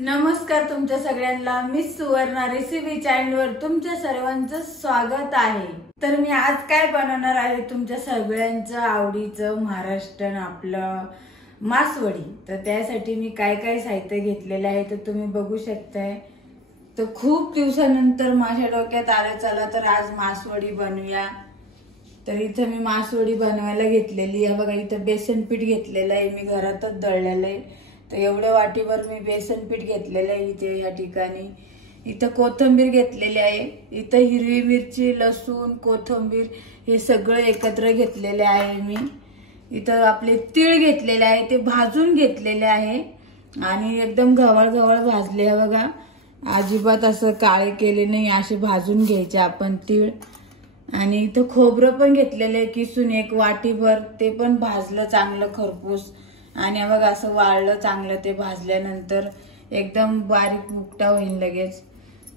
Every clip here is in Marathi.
नमस्कार तुमच्या सगळ्यांना मी सुवर्णा रेसिपी चॅनलवर तुमच्या सर्वांचं स्वागत आहे। तर मी आज काय बनवणार आहे तुमच्या सगळ्यांचं आवडीचं महाराष्ट्रीयन आपलं मासवडी। तर त्यासाठी मी काय काय साहित्य घेतलेले आहे तर तुम्ही बघू शकताय। तर खूप दिवसानंतर माझ्या डोक्यात आलं चला तर आज मासवडी बनवूया। तर इथे मी मासवडी बनवायला घेतलेली आहे। बघा इथे बेसन पीठ घेतलेलं आहे, मी घरातच दळलेलं आहे। तर एवढ्या वाटीवर मी बेसन पीठ घेतलेलं आहे। इथे या ठिकाणी इथे कोथिंबीर घेतलेली आहे, इथे हिरवी मिरची, लसूण, कोथिंबीर हे सगळं एकत्र घेतलेले आहे। मी इथे आपले तीळ घेतलेले आहे, ते भाजून घेतलेले आहे आणि एकदम गव्हाळ भाजले आहे। बघा अजिबात असं काळे केले नाही, असे भाजून घ्यायचे आपण तीळ। आणि इथे खोबरं पण घेतलेलं आहे किसून एक वाटीभर, ते पण भाजलं चांगलं खरपूस आणि बघा असं वाळलं चांगलं। ते भाजल्यानंतर एकदम बारीक मुकटा होईल लगेच।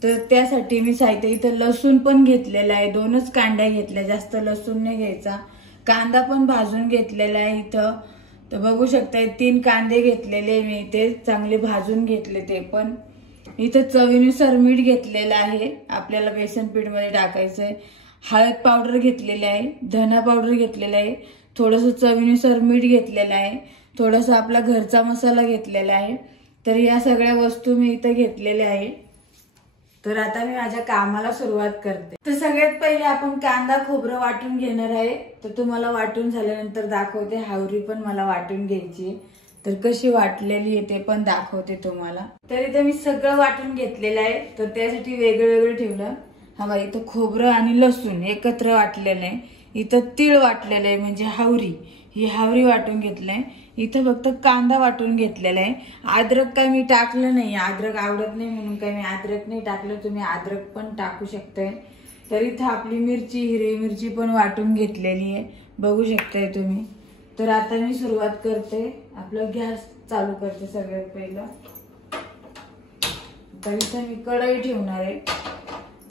तर त्यासाठी मी साहित्य इथे लसूण पण घेतलेला आहे, 2च कांड्या घेतल्या, जास्त लसूण नाही घ्यायचा। कांदा पण भाजून घेतलेला आहे इथं। तर बघू शकता 3 कांदे घेतलेले मी, ते चांगले भाजून घेतले। ते पण इथं चवीनुसार मीठ घेतलेलं आहे, आपल्याला बेसन पीठ मध्ये टाकायचंय। हळद पावडर घेतलेली आहे, धना पावडर घेतलेला आहे, थोडंसं चवीनुसार मीठ घेतलेलं आहे, थोडासा आपला घरचा मसाला घेतलेला आहे। तर या सगळ्या वस्तू मी इथे घेतलेल्या आहे। तर आता मी माझ्या कामाला सुरुवात करते। तर सगळ्यात पहिले आपण कांदा खोबरं वाटून घेणार आहे। तर तुम्हाला वाटून झाल्यानंतर दाखवते। हावरी पण मला वाटून घ्यायची, तर कशी वाटलेली आहे ते पण दाखवते तुम्हाला। तर इथे मी सगळं वाटून घेतलेलं आहे, तर त्यासाठी वेगळं ठेवलं। हा बघा इथं खोबरं आणि लसूण एकत्र वाटलेलं आहे, इथं तीळ वाटलेलं आहे म्हणजे हावरी, ही हावरी वाटून घेतलंय। इथं फक्त कांदा वाटून घेतलेला आहे। अद्रक काय मी टाकलं नाही, अद्रक आवडत नाही म्हणून काय मी अद्रक नाही टाकलं, तुम्ही अद्रक पण टाकू शकताय। तर इथं आपली मिरची, हिरवी मिरची पण वाटून घेतलेली आहे, बघू शकताय तुम्ही। तर आता मी सुरुवात करते, आपलं गॅस चालू करते सगळ्यात पहिलं। तर इथं मी कढई ठेवणार आहे।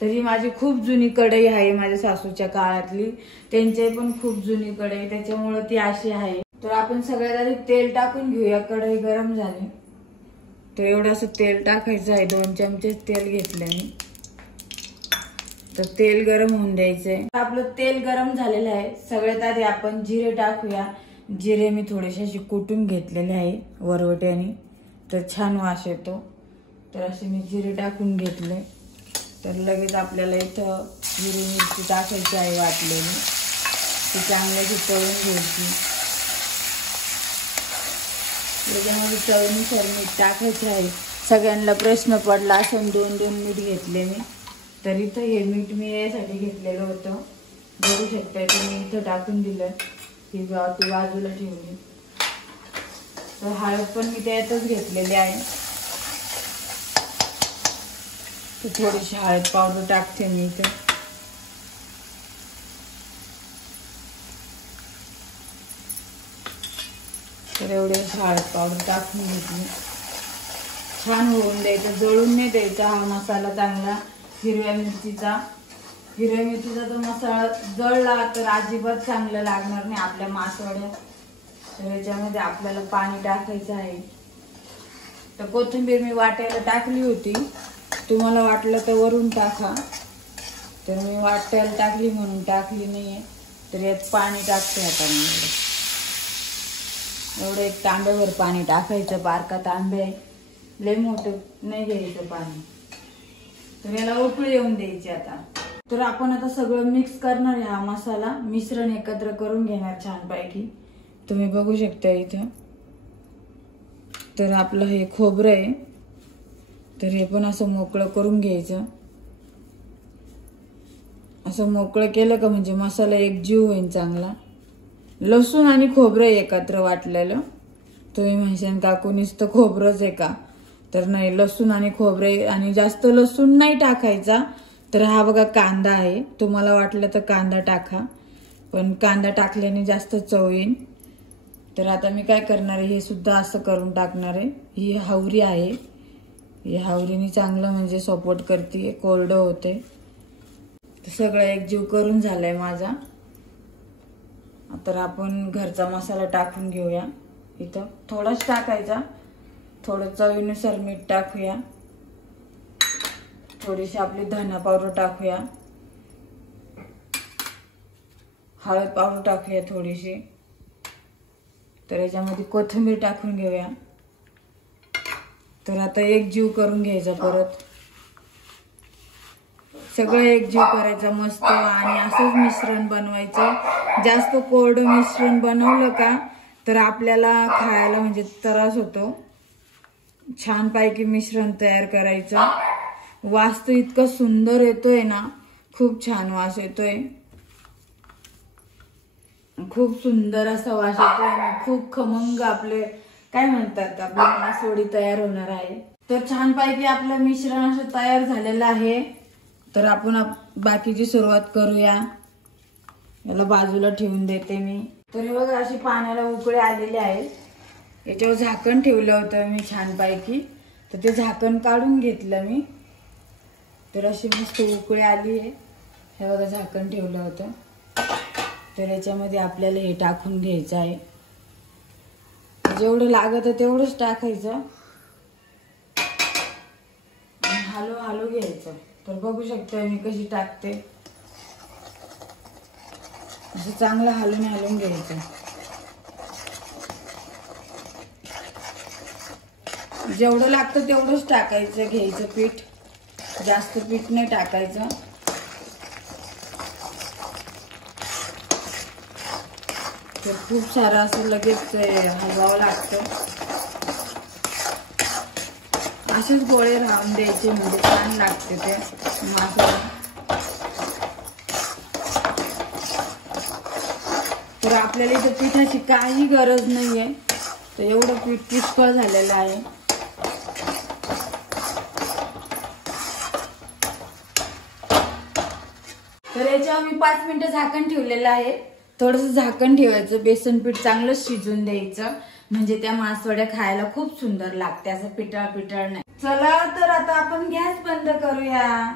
तरी माझी खूप जुनी कढई आहे, माझ्या सासूच्या काळातली, त्यांची पण खूप जुनी कढई, त्याच्यामुळे ती अशी आहे। तर आपण सगळ्यात आधी तेल टाकून घेऊया। कढई गरम झाली तर एवढंसं तेल टाकायचं आहे, 2 चमचे तेल घेतले मी। तर तेल गरम होऊन द्यायचंय। आपलं तेल गरम झालेलं आहे। सगळ्यात आधी आपण जिरे टाकूया। जिरे मी थोडेसे असे कुटून घेतलेले आहे वरवट्याने, तर छान वास येतो। तर असे मी जिरे टाकून घेतले। तर लगेच आपल्याला इथं हिरवी मिरची टाकायची आहे वाटलेली, ती चांगल्याची तळून घ्यायची। त्याच्यामध्ये चवीनुसार मीठ टाकायचं आहे। सगळ्यांना प्रश्न पडला असं 2 मीठ घेतले मी। तर इथं हे मीठ मी यासाठी घेतलेलं होतं, बघू शकता तुम्ही। इथं टाकून दिलं, ही बाजूला ठेवली। तर हळद पण मी त्यातच घेतलेली आहे, तर थोडीशी हळद पावडर टाकते मी इथे। तर एवढे हळद पावडर टाकून घेतली, छान होऊन द्यायचं, जळून नाही द्यायचा हा मसाला चांगला। हिरव्या मिरचीचा तो मसाला जळला तर अजिबात चांगलं लागणार नाही आपल्या मासवड्या। तर याच्यामध्ये आपल्याला पाणी टाकायचं आहे। तर कोथिंबीर मी वाटायला टाकली होती, तुम्हाला वाटलं तर वरून टाका। तर मी वाटायला टाकली म्हणून टाकली नाहीये। तर यात पाणी टाकते आता मी, एवढं 1 तांब्याभर पाणी टाकायचं, बारका तांबे आहे, लय मोठं नाही घ्यायचं पाणी। तर याला उकळी येऊन द्यायची आता। तर आपण आता सगळं मिक्स करणार आहे, हा मसाला मिश्रण एकत्र करून घेणार छानपैकी। तुम्ही बघू शकता इथं। तर आपलं हे खोबरं आहे, तर हे पण असं मोकळं करून घ्यायचं। असं मोकळं केलं का म्हणजे मसाला एकजीव होईल चांगला। लसूण आणि खोबरं एकत्र वाटलेलं। तुम्ही म्हणशान काकू नुसतं खोबरंच आहे का? तर नाही, लसूण आणि खोबरे, आणि जास्त लसूण नाही टाकायचा। तर हा बघा कांदा आहे, तुम्हाला वाटलं तर कांदा टाका, पण कांदा टाकल्याने जास्त चव येईल। तर आता मी काय करणार आहे, हे सुद्धा असं करून टाकणार आहे। ही हावरी आहे, ही हावरीने चांगलं म्हणजे सपोर्ट करते, कोरडं होते। तर सगळं एकजीव करून झालंय माझा। तर आपण घरचा मसाला टाकून घेऊया। इथं थोडाच टाकायचा, थोडं चवीनुसार मीठ टाकूया, थोडीशी आपली धना पावडर टाकूया, हळद पावडर टाकूया थोडीशी, तर याच्यामध्ये कोथिंबीर टाकून घेऊया। तर आता एक जीव करून घ्यायचा, परत सगळं एक जीव करायचं मस्त आणि असंच मिश्रण बनवायचं। जास्त कोरडं मिश्रण बनवलं का तर आपल्याला खायला म्हणजे त्रास होतो। छानपैकी मिश्रण तयार करायचं। वास तर इतका सुंदर येतोय ना, खूप छान वास येतोय, खूप सुंदर असा वास येतोय आणि खूप खमंग आपले काय म्हणतात आपली मासवडी तयार होणार आहे। तर छानपैकी आपलं मिश्रण असं तयार झालेलं आहे। तर आपण बाकीची सुरुवात करूया। याला बाजूला ठेवून देते मी। तर हे बघा अशी पाण्याला उकळी आलेली आहे। याच्यावर झाकण ठेवलं होतं मी छानपैकी, तर ते झाकण काढून घेतलं मी। तर अशी मस्त उकळी आली आहे। हे बघा झाकण ठेवलं होतं। तर याच्यामध्ये आपल्याला हे टाकून घ्यायचं आहे। जेवढं लागत आहे तेवढंच टाकायचं आणि हलू घ्यायचं। तर बघू शकता मी कशी टाकते, असं चांगलं हलून घ्यायचं। जेवढं लागतं तेवढंच टाकायचं, घ्यायचं पीठ, जास्त पीठ नाही टाकायचं। तर खूप सारं असं लगेच हलवावं लागतं। असेच गोळे राहून द्यायचे म्हणजे छान लागते ते मासवडी। तर आपल्याला इथे पिठाची काही गरज नाहीये, तर एवढं पीठ पुष्कळ झालेलं आहे। तर याच्यावर मी 5 मिनिटं झाकण ठेवलेलं आहे। थोडंसं झाकण ठेवायचं, बेसन पीठ चांगलं शिजून द्यायचं, म्हणजे त्या मासवड्या खायला खूप सुंदर लागते, असं पिठळ नाही। चला तर आता आपण गॅस बंद करूया।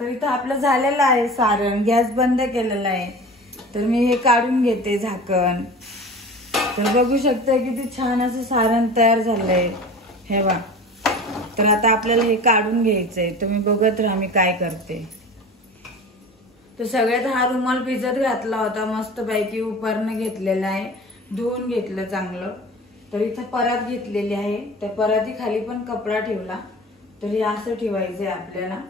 तर इथं आपलं झालेलं आहे सारण, गॅस बंद केलेला आहे। तर मी हे काढून घेते झाकण। तर बघू शकता किती छान असं सारण तयार झालंय, हे बघा। तर आता आपल्याला हे काढून घ्यायचंय। तुम्ही बघत राहा मी काय करते। तर सगळ्यात हा रुमाल भिजत घातला होता, मस्त पैकी उपरनं घेतलेला आहे, धुवून घेतलं चांगलं। तर इथं परात घेतलेली आहे, त्या पराती खाली पण कपडा ठेवला। तर हे असं ठेवायचंय आपल्याला।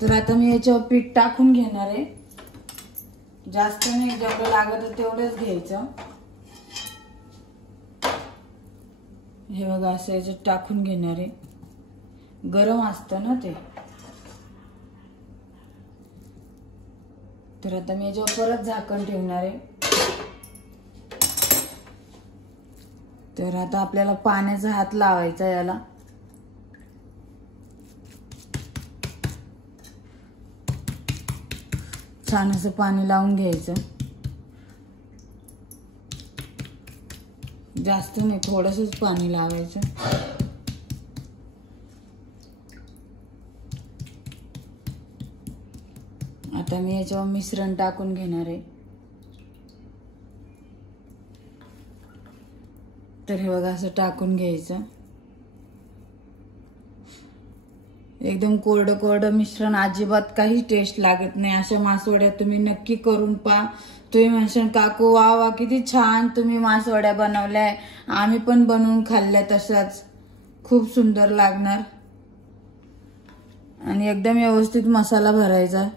तर आता मी याच्यावर पीठ टाकून घेणार आहे, जास्त नाही, जेवढं लागत तेवढंच घ्यायचं। हे बघा असं याच्यात टाकून घेणार आहे, गरम असतं ना ते। तर आता मी याच्यावर परत झाकण ठेवणार आहे। तर आता आपल्याला पाण्याचा हात लावायचा याला। छान असं पाणी लावून घ्यायचं, जास्त नाही, थोडंसंच पाणी लावायचं। आता मी याच्यावर मिश्रण टाकून घेणार आहे। तर हे बघा असं टाकून घ्यायचं, एकदम कोरडं मिश्रण, अजिबात काही टेस्ट लागत नाही। अशा मासवड्या तुम्ही नक्की करून पहा। तुम्ही म्हणशाल काकू वा वा किती छान तुम्ही मासवड्या बनवल्याय, आम्ही पण बनवून खाल्ल्या तशाच, खूप सुंदर लागणार। आणि एकदम व्यवस्थित मसाला भरायचा।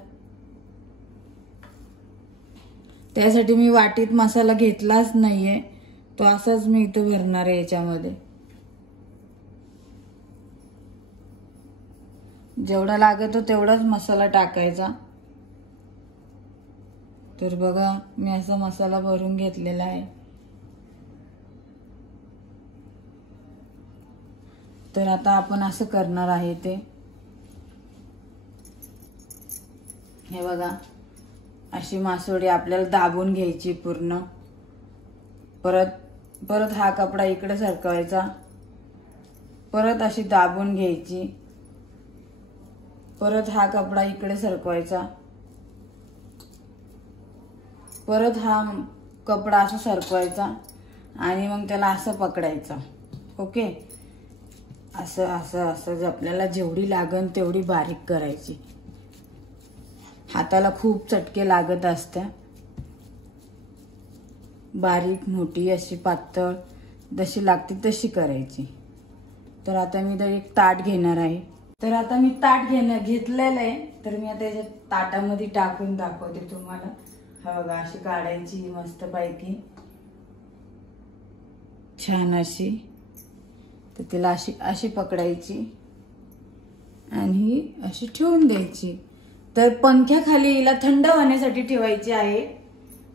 त्यासाठी मी वाटीत मसाला घेतलाच नाहीये, तो असाच मी इथं भरणार आहे याच्यामध्ये। जेवढा लागतो तेवढाच मसाला टाकायचा। तर बघा मी असा मसाला भरून घेतलेला आहे। तर आता आपण असं करणार आहे ते, हे बघा अशी मासवडी आपल्याला दाबून घ्यायची पूर्ण। परत हा कपडा इकडे सरकवायचा, परत अशी दाबून घ्यायची, परत हा कपडा इकडे सरकवायचा, परत हा कपडा असा सरकवायचा आणि मग त्याला असं पकडायचं. ओके, असं असं असं आपल्याला जेवढी लागन तेवढी बारीक करायची. हाताला खूप चटके लागत असतात. बारीक मोठी अशी पातळ जशी लागते तशी करायची. तर आता मी एक ताट घेणार आहे. तर आता मी ताट घेतलेलं आहे. तर मी आता याच्या ताटामध्ये टाकून दाखवते तुम्हाला. हा बघा, अशी काढायची मस्त पैकी छान अशी. तर तिला अशी अशी पकडायची आणि अशी ठेवून द्यायची. तर पंख्याखाली हिला थंड होण्यासाठी ठेवायची आहे.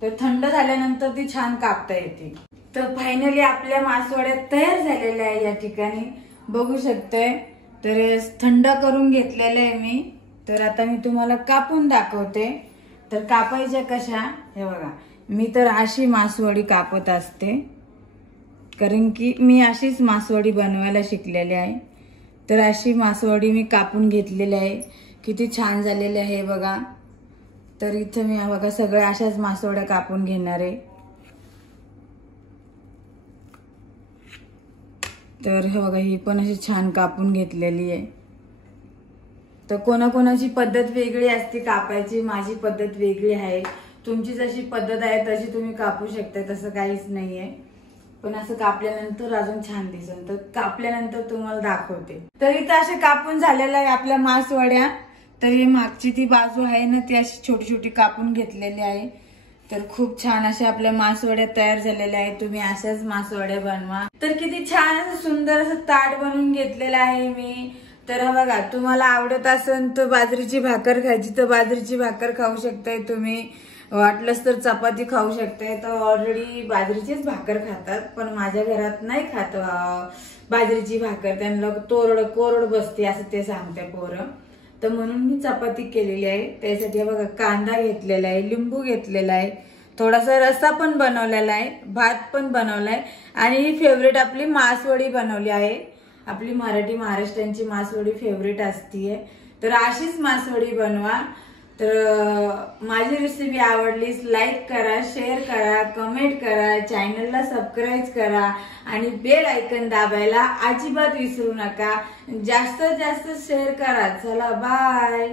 तर थंड झाल्यानंतर ती छान कापता येते. तर फायनली आपल्या मासवड्या तयार झालेल्या आहे. या ठिकाणी बघू शकताय. तर थंड करून घेतलेलं आहे मी. तर आता मी तुम्हाला कापून दाखवते. तर कापायच्या कशा, हे बघा, मी तर अशी मासवडी कापत असते, कारण की मी अशीच मासवडी बनवायला शिकलेली आहे. तर अशी मासवडी मी कापून घेतलेली आहे. किती छान झालेली आहे बघा. तर इथे मी बघा सगळ्या अशाच मासवड्या कापून घेणार आहे. तर हे बघा, ही पण अशी छान कापून घेतलेली आहे. तर कोणाकोणाची पद्धत वेगळी असते कापायची. माझी पद्धत वेगळी आहे. तुमची जशी पद्धत आहे तशी तुम्ही कापू शकता, तसं काहीच नाहीये. पण असं कापल्यानंतर अजून छान दिसेल. तर कापल्यानंतर तुम्हाला दाखवते. तर इथं असे कापून झालेल्या आहे आपल्या मासवड्या. तर ही मागची ती बाजू आहे ना, ती अशी छोटी छोटी कापून घेतलेली आहे. तर खूप छान अशा आपल्या मासवड्या तयार झालेल्या आहेत. तुम्ही अशाच मासवड्या बनवा. तर किती छान सुंदर असं ताट बनवून घेतलेलं आहे मी. तर हा बघा, तुम्हाला आवडत असेल तर बाजरीची भाकर खायची तर बाजरीची भाकर खाऊ शकताय तुम्ही. वाटलंच तर चपाती खाऊ शकताय. तर ऑलरेडी बाजरीचीच भाकर खातात, पण माझ्या घरात नाही खात बाजरीची भाकर. त्यांना कोरड बसते असं ते सांगते पोरं. तर म्हणून मी चपाती केलेली आहे. त्यासाठी बघा, कांदा घेतलेला आहे, लिंबू घेतलेला आहे, थोडासा रस्सा पण बनवलेला आहे, भात पण बनवलाय आणि ही फेवरेट आपली मासवडी बनवली आहे. आपली महाराष्ट्रांची मासवडी फेवरेट असतीये. तर अशीच मासवडी बनवा. तर माझी रेसिपी आवडलीस लाईक करा, शेअर करा, कमेंट करा, चॅनलला सबस्क्राईब करा आणि बेल आयकन दाबायला अजिबात विसरू नका. जास्तीत जास्त शेअर करा. चला बाय.